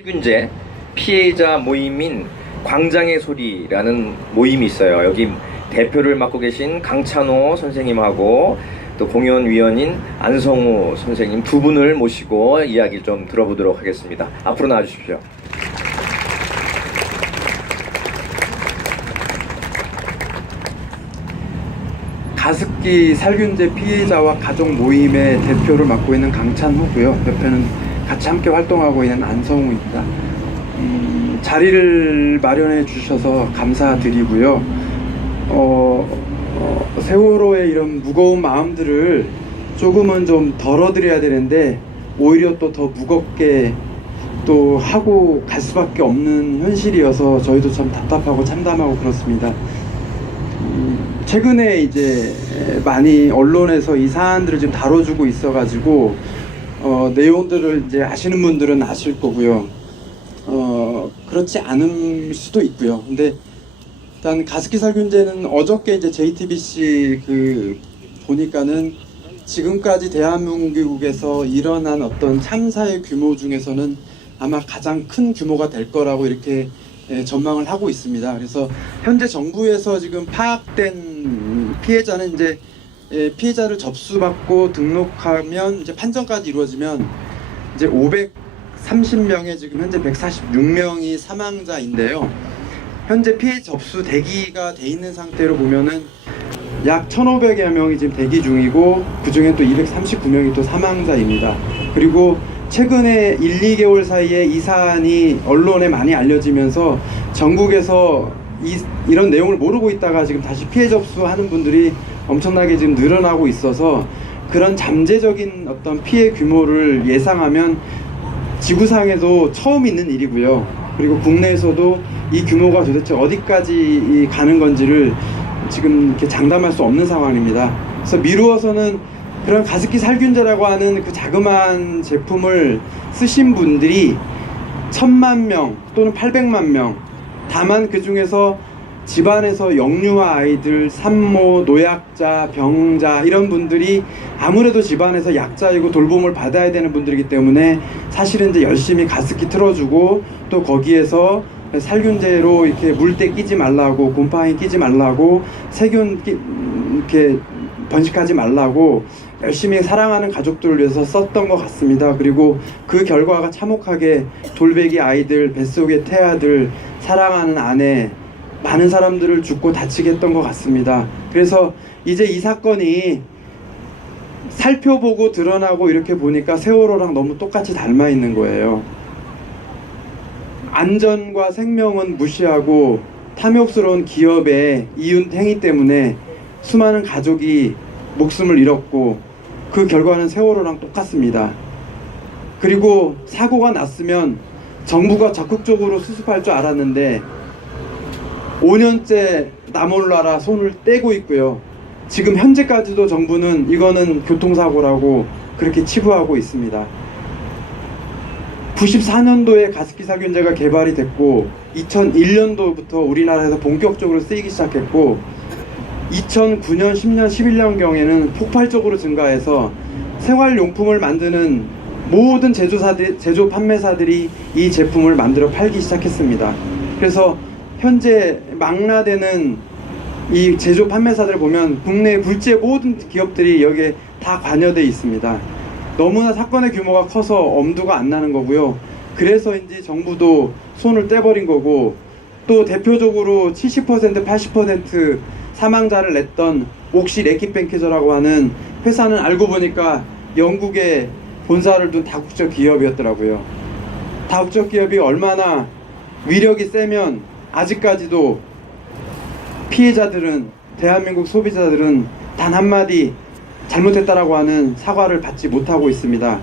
살균제 피해자 모임인 광장의 소리라는 모임이 있어요. 여기 대표를 맡고 계신 강찬호 선생님하고 또 공연위원인 안성우 선생님 두 분을 모시고 이야기 좀 들어보도록 하겠습니다. 앞으로 나와주십시오. 가습기 살균제 피해자와 가족 모임의 대표를 맡고 있는 강찬호고요. 옆에는 같이 함께 활동하고 있는 안성우입니다. 자리를 마련해 주셔서 감사드리고요. 세월호의 이런 무거운 마음들을 조금은 좀 덜어드려야 되는데 오히려 또 더 무겁게 또 하고 갈 수밖에 없는 현실이어서 저희도 참 답답하고 참담하고 그렇습니다. 최근에 이제 많이 언론에서 이 사안들을 지금 다뤄주고 있어가지고 내용들을 이제 아시는 분들은 아실 거고요. 그렇지 않을 수도 있고요. 근데 일단 가습기 살균제는 어저께 이제 JTBC 보니까는 지금까지 대한민국에서 일어난 어떤 참사의 규모 중에서는 아마 가장 큰 규모가 될 거라고 이렇게 전망을 하고 있습니다. 그래서 현재 정부에서 지금 파악된 피해자는 이제 피해자를 접수받고 등록하면 이제 판정까지 이루어지면 이제 530명에 지금 현재 146명이 사망자인데요. 현재 피해 접수 대기가 돼 있는 상태로 보면은 약 1,500여 명이 지금 대기 중이고 그 중에 또 239명이 또 사망자입니다. 그리고 최근에 1, 2개월 사이에 이 사안이 언론에 많이 알려지면서 전국에서 이런 내용을 모르고 있다가 지금 다시 피해 접수하는 분들이 엄청나게 지금 늘어나고 있어서 그런 잠재적인 어떤 피해 규모를 예상하면 지구상에도 처음 있는 일이고요. 그리고 국내에서도 이 규모가 도대체 어디까지 가는 건지를 지금 이렇게 장담할 수 없는 상황입니다. 그래서 미루어서는 그런 가습기 살균제라고 하는 그 자그마한 제품을 쓰신 분들이 1,000만 명 또는 800만 명, 다만 그 중에서 집안에서 영유아 아이들, 산모, 노약자, 병자 이런 분들이 아무래도 집안에서 약자이고 돌봄을 받아야 되는 분들이기 때문에 사실은 이제 열심히 가습기 틀어주고 또 거기에서 살균제로 이렇게 물때 끼지 말라고, 곰팡이 끼지 말라고, 세균 이렇게 번식하지 말라고 열심히 사랑하는 가족들을 위해서 썼던 것 같습니다. 그리고 그 결과가 참혹하게 돌베기 아이들, 뱃속의 태아들, 사랑하는 아내, 많은 사람들을 죽고 다치게 했던 것 같습니다. 그래서 이제 이 사건이 살펴보고 드러나고 이렇게 보니까 세월호랑 너무 똑같이 닮아 있는 거예요. 안전과 생명은 무시하고 탐욕스러운 기업의 이윤 행위 때문에 수많은 가족이 목숨을 잃었고 그 결과는 세월호랑 똑같습니다. 그리고 사고가 났으면 정부가 적극적으로 수습할 줄 알았는데 5년째 나 몰라라 손을 떼고 있고요. 지금 현재까지도 정부는 이거는 교통사고라고 그렇게 치부하고 있습니다. 94년도에 가습기 살균제가 개발이 됐고 2001년도부터 우리나라에서 본격적으로 쓰이기 시작했고 2009년, 10년, 11년경에는 폭발적으로 증가해서 생활용품을 만드는 모든 제조 판매사들이 이 제품을 만들어 팔기 시작했습니다. 그래서 현재 망라되는 이 제조 판매사들 보면 국내 불제 모든 기업들이 여기에 다 관여되어 있습니다. 너무나 사건의 규모가 커서 엄두가 안 나는 거고요. 그래서인지 정부도 손을 떼버린 거고 또 대표적으로 70%, 80% 사망자를 냈던 옥시 레킷뱅키저라고 하는 회사는 알고 보니까 영국에 본사를 둔 다국적 기업이었더라고요. 다국적 기업이 얼마나 위력이 세면 아직까지도 피해자들은, 대한민국 소비자들은 단 한마디 잘못했다라고 하는 사과를 받지 못하고 있습니다.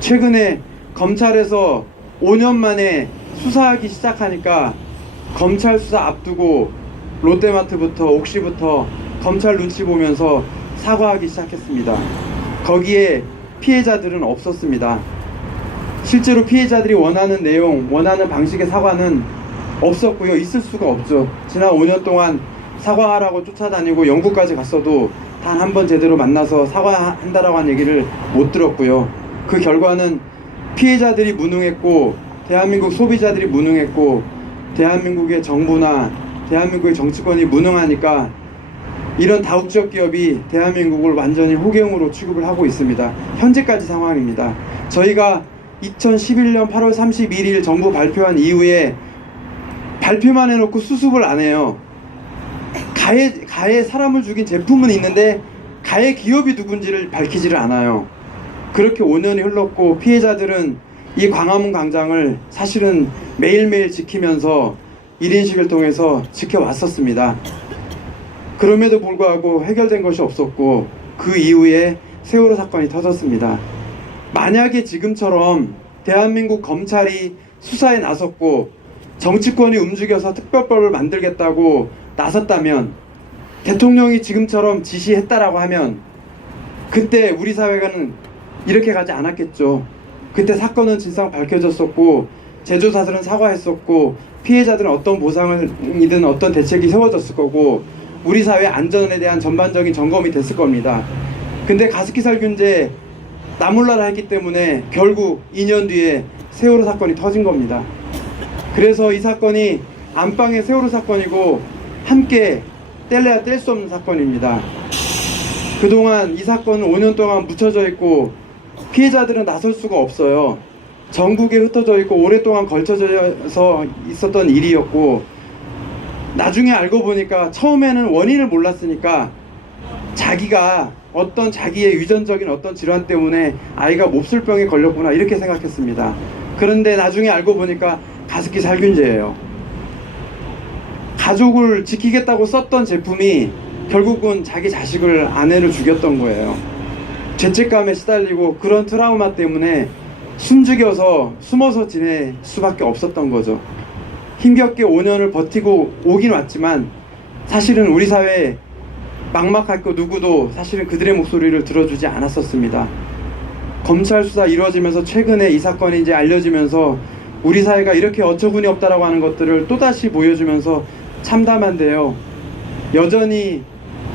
최근에 검찰에서 5년 만에 수사하기 시작하니까 검찰 수사 앞두고 롯데마트부터 옥시부터 검찰 눈치 보면서 사과하기 시작했습니다. 거기에 피해자들은 없었습니다. 실제로 피해자들이 원하는 내용, 원하는 방식의 사과는 없었고요. 있을 수가 없죠. 지난 5년 동안 사과하라고 쫓아다니고 영국까지 갔어도 단 한 번 제대로 만나서 사과한다라고 한 얘기를 못 들었고요. 그 결과는 피해자들이 무능했고 대한민국 소비자들이 무능했고 대한민국의 정부나 대한민국의 정치권이 무능하니까 이런 다국적 기업이 대한민국을 완전히 호갱으로 취급을 하고 있습니다. 현재까지 상황입니다. 저희가 2011년 8월 31일 정부 발표한 이후에 발표만 해놓고 수습을 안 해요. 가해 사람을 죽인 제품은 있는데 가해 기업이 누군지를 밝히지를 않아요. 그렇게 5년이 흘렀고 피해자들은 이 광화문 광장을 사실은 매일매일 지키면서 1인식을 통해서 지켜왔었습니다. 그럼에도 불구하고 해결된 것이 없었고 그 이후에 세월호 사건이 터졌습니다. 만약에 지금처럼 대한민국 검찰이 수사에 나섰고 정치권이 움직여서 특별법을 만들겠다고 나섰다면 대통령이 지금처럼 지시했다라고 하면 그때 우리 사회가는 이렇게 가지 않았겠죠. 그때 사건은 진상 밝혀졌었고 제조사들은 사과했었고 피해자들은 어떤 보상이든 어떤 대책이 세워졌을 거고 우리 사회 안전에 대한 전반적인 점검이 됐을 겁니다. 근데 가습기 살균제 나몰라라 했기 때문에 결국 2년 뒤에 세월호 사건이 터진 겁니다. 그래서 이 사건이 안방의 세월호 사건이고 함께 뗄래야 뗄 수 없는 사건입니다. 그동안 이 사건은 5년 동안 묻혀져 있고 피해자들은 나설 수가 없어요. 전국에 흩어져 있고 오랫동안 걸쳐져서 있었던 일이었고 나중에 알고 보니까 처음에는 원인을 몰랐으니까 자기가 어떤 자기의 유전적인 어떤 질환 때문에 아이가 몹쓸병에 걸렸구나 이렇게 생각했습니다. 그런데 나중에 알고 보니까 가습기 살균제예요. 가족을 지키겠다고 썼던 제품이 결국은 자기 자식을 아내를 죽였던 거예요. 죄책감에 시달리고 그런 트라우마 때문에 숨죽여서 숨어서 지낼 수밖에 없었던 거죠. 힘겹게 5년을 버티고 오긴 왔지만 사실은 우리 사회에 막막했고 누구도 사실은 그들의 목소리를 들어주지 않았었습니다. 검찰 수사 이루어지면서 최근에 이 사건이 이제 알려지면서 우리 사회가 이렇게 어처구니 없다라고 하는 것들을 또다시 보여주면서 참담한데요. 여전히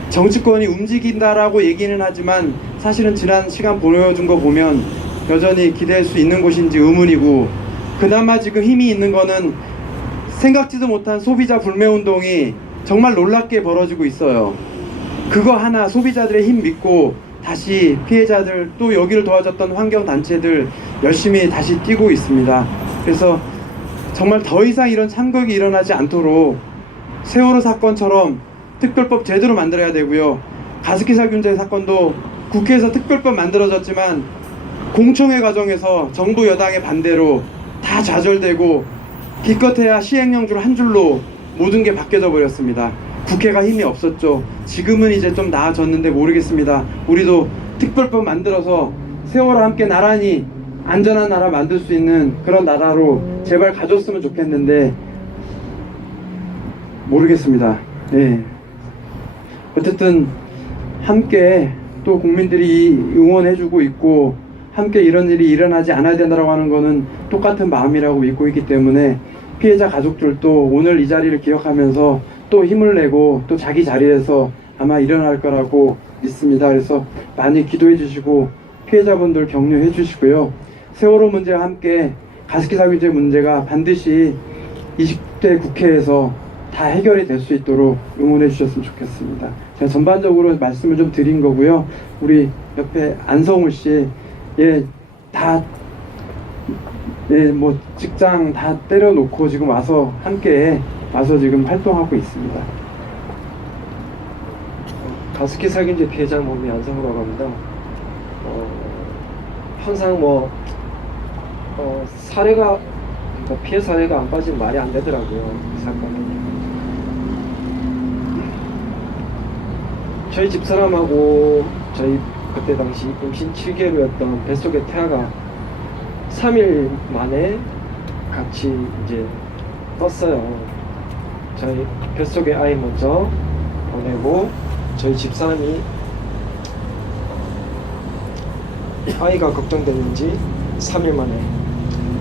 정치권이 움직인다라고 얘기는 하지만 사실은 지난 시간 보여준 거 보면 여전히 기대할 수 있는 곳인지 의문이고 그나마 지금 힘이 있는 거는 생각지도 못한 소비자 불매운동이 정말 놀랍게 벌어지고 있어요. 그거 하나 소비자들의 힘 믿고 다시 피해자들 또 여기를 도와줬던 환경단체들 열심히 다시 뛰고 있습니다. 그래서 정말 더 이상 이런 참극이 일어나지 않도록 세월호 사건처럼 특별법 제대로 만들어야 되고요. 가습기 살균제 사건도 국회에서 특별법 만들어졌지만 공청회 과정에서 정부 여당의 반대로 다 좌절되고 기껏해야 시행령줄 한 줄로 모든 게 바뀌어져 버렸습니다. 국회가 힘이 없었죠. 지금은 이제 좀 나아졌는데 모르겠습니다. 우리도 특별법 만들어서 세월호 함께 나란히 안전한 나라 만들 수 있는 그런 나라로 제발 가졌으면 좋겠는데 모르겠습니다. 네. 어쨌든 함께 또 국민들이 응원해주고 있고 함께 이런 일이 일어나지 않아야 된다고 하는 거는 똑같은 마음이라고 믿고 있기 때문에 피해자 가족들도 오늘 이 자리를 기억하면서 또 힘을 내고 또 자기 자리에서 아마 일어날 거라고 믿습니다. 그래서 많이 기도해 주시고 피해자분들 격려해 주시고요. 세월호 문제와 함께 가습기 살균제 문제가 반드시 20대 국회에서 다 해결이 될 수 있도록 응원해 주셨으면 좋겠습니다. 제가 전반적으로 말씀을 좀 드린 거고요. 우리 옆에 안성우 씨, 뭐 직장 다 때려놓고 지금 와서 함께 와서 지금 활동하고 있습니다. 가습기 살균제 피해자 몸이 안성우라고 합니다. 항상 사례가 그러니까 피해 사례가 안 빠지면 말이 안 되더라고요. 이 사건은. 저희 집사람하고 저희 그때 당시 임신 7개월이었던 뱃속의 태아가 3일 만에 같이 이제 떴어요. 저희 뱃속의 아이 먼저 보내고 저희 집사람이 아이가 걱정됐는지 3일 만에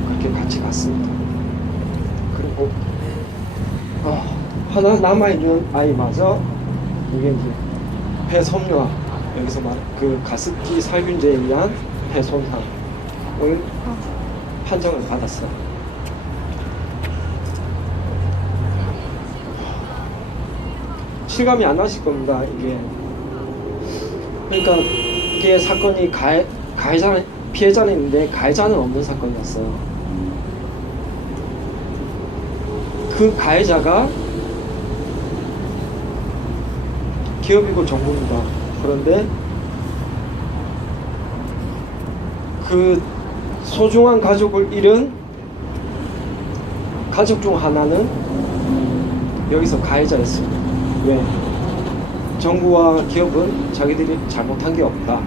그렇게 같이 갔습니다. 그리고 하나 남아있는 아이마저 이게 이제 폐섬유화, 여기서 말 그 가습기 살균제에 의한 폐손상을 판정을 받았어요. 실감이 안 나실 겁니다. 이게 그러니까 이게 사건이 가해자 피해자는 있는데 가해자는 없는 사건이었어요. 그 가해자가 기업이고 정부입니다. 그런데 그 소중한 가족을 잃은 가족 중 하나는 여기서 가해자였습니다. 왜? 정부와 기업은 자기들이 잘못한 게 없다.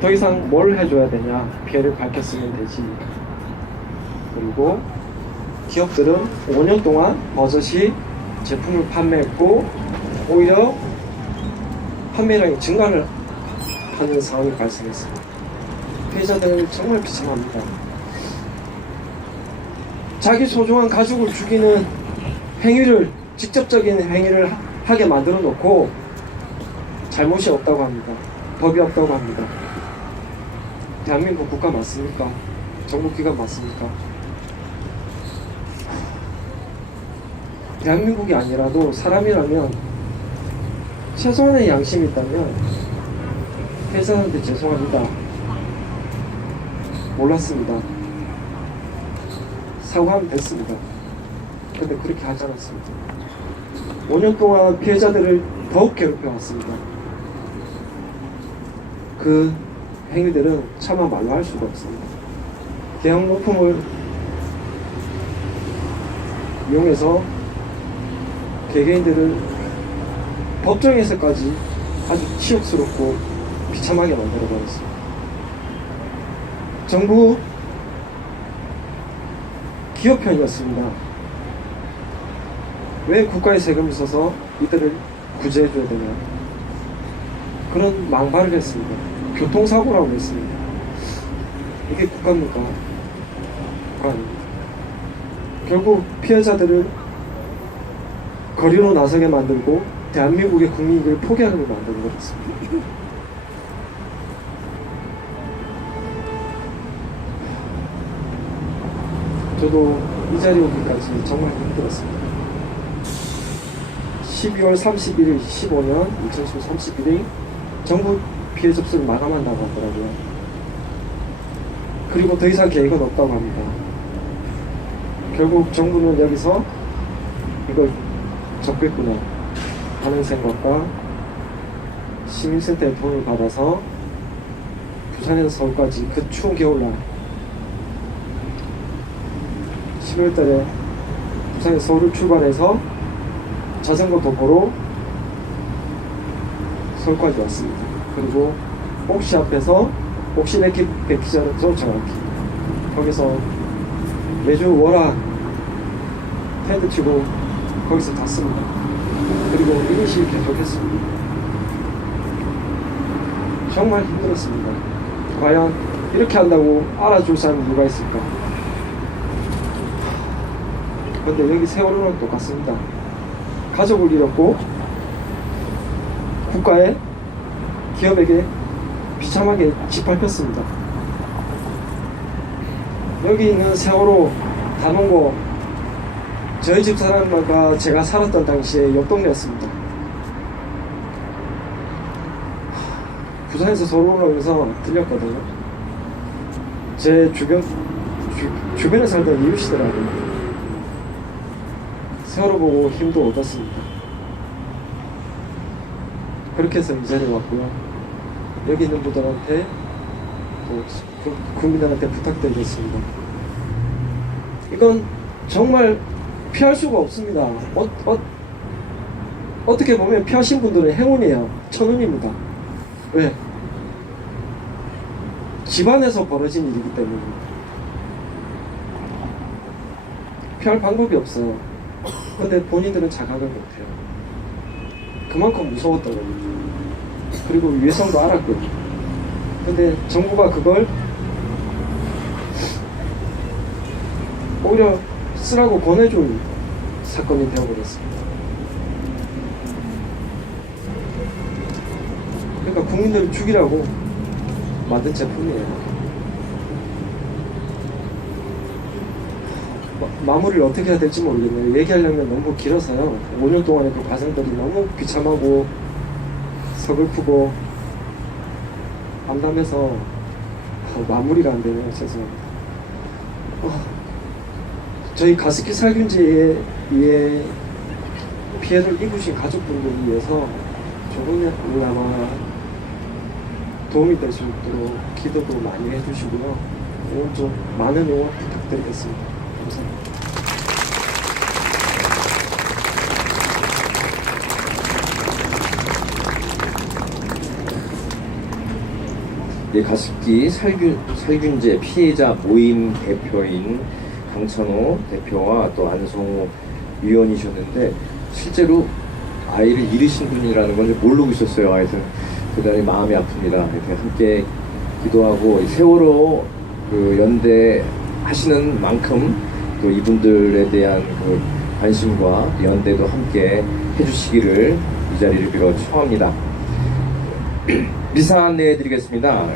더 이상 뭘 해줘야 되냐? 피해를 밝혔으면 되지. 그리고 기업들은 5년 동안 버젓이 제품을 판매했고 오히려 판매량이 증가를 하는 상황이 발생했습니다. 피해자들은 정말 비참합니다. 자기 소중한 가족을 죽이는 행위를 직접적인 행위를 하게 만들어 놓고 잘못이 없다고 합니다. 법이 없다고 합니다. 대한민국 국가 맞습니까? 정부기관 맞습니까? 대한민국이 아니라도 사람이라면 최소한의 양심이 있다면 회사한테 죄송합니다. 몰랐습니다. 사과하면 됐습니다. 근데 그렇게 하지 않았습니다. 5년 동안 피해자들을 더욱 괴롭혀왔습니다. 그 행위들은 차마 말로 할 수가 없습니다. 대형 로펌을 이용해서 개개인들을 법정에서까지 아주 치욕스럽고 비참하게 만들어버렸습니다. 정부 기업 편이었습니다. 왜 국가의 세금을 써서 이들을 구제해줘야 되냐, 그런 망발을 했습니다. 교통사고라고 했습니다. 이게 국가입니까? 국가 아닙니다. 결국 피해자들을 거리로 나서게 만들고 대한민국의 국민을 포기하게 만들어 버렸습니다. 저도 이 자리에 오기까지 정말 힘들었습니다. 12월 31일 15년 2015 31일 정부 피해 접수를 마감한다고 하더라고요. 그리고 더 이상 계획은 없다고 합니다. 결국 정부는 여기서 이걸 접겠구나 하는 생각과 시민센터의 돈을 받아서 부산에서 서울까지 그 추운 겨울날 11월달에 부산에서 서울을 출발해서 자전거 도보로 서울까지 왔습니다. 그리고 옥시 앞에서 옥시 백기장소 정확히 거기서 매주 월화 텐트 치고 거기서 잤습니다. 그리고 1인실 계속했습니다. 정말 힘들었습니다. 과연 이렇게 한다고 알아줄 사람이 누가 있을까? 근데 여기 세월호랑 똑같습니다. 가족을 잃었고 국가에 기업에게 비참하게 짓밟혔습니다. 여기 있는 세월호 단원고 저희 집 사람과 제가 살았던 당시에 옆 동네였습니다. 부산에서 서울 올라오면서 들렸거든요. 제 주변에 살던 이웃이더라고요. 세월호 보고 힘도 얻었습니다. 그렇게 해서 이 자리에 왔고요. 여기 있는 분들한테 또 국민들한테 부탁드리겠습니다. 이건 정말 피할 수가 없습니다. 어떻게 보면 피하신 분들은 행운이에요. 천운입니다. 왜? 집안에서 벌어진 일이기 때문입니다. 피할 방법이 없어요. 근데 본인들은 자각을 못해요. 그만큼 무서웠던 겁니다. 그리고 위해성도 알았고요. 근데 정부가 그걸 오히려 쓰라고 권해준 사건이 되어버렸습니다. 그러니까 국민들을 죽이라고 만든 제품이에요. 마무리를 어떻게 해야 될지 모르겠네요. 얘기하려면 너무 길어서요. 5년 동안의 그 과정들이 너무 비참하고 서글프고 암담해서 마무리가 안 되네요. 죄송합니다. 저희 가습기 살균제에 의해 피해를 입으신 가족분들을 위해서 조금이나마 도움이 될 수 있도록 기도도 많이 해주시고요. 오늘 좀 많은 응원 부탁드리겠습니다. 감사합니다. 네, 가습기 살균제 피해자 모임 대표인 강찬호 대표와 또 안성우 위원이셨는데 실제로 아이를 잃으신 분이라는 건 모르고 있었어요. 하여튼 대단히 마음이 아픕니다. 이렇게 함께 기도하고 세월호 그 연대 하시는 만큼 또 이분들에 대한 그 관심과 연대도 함께 해주시기를 이 자리를 빌어 청합니다. 리사 안내해 드리겠습니다.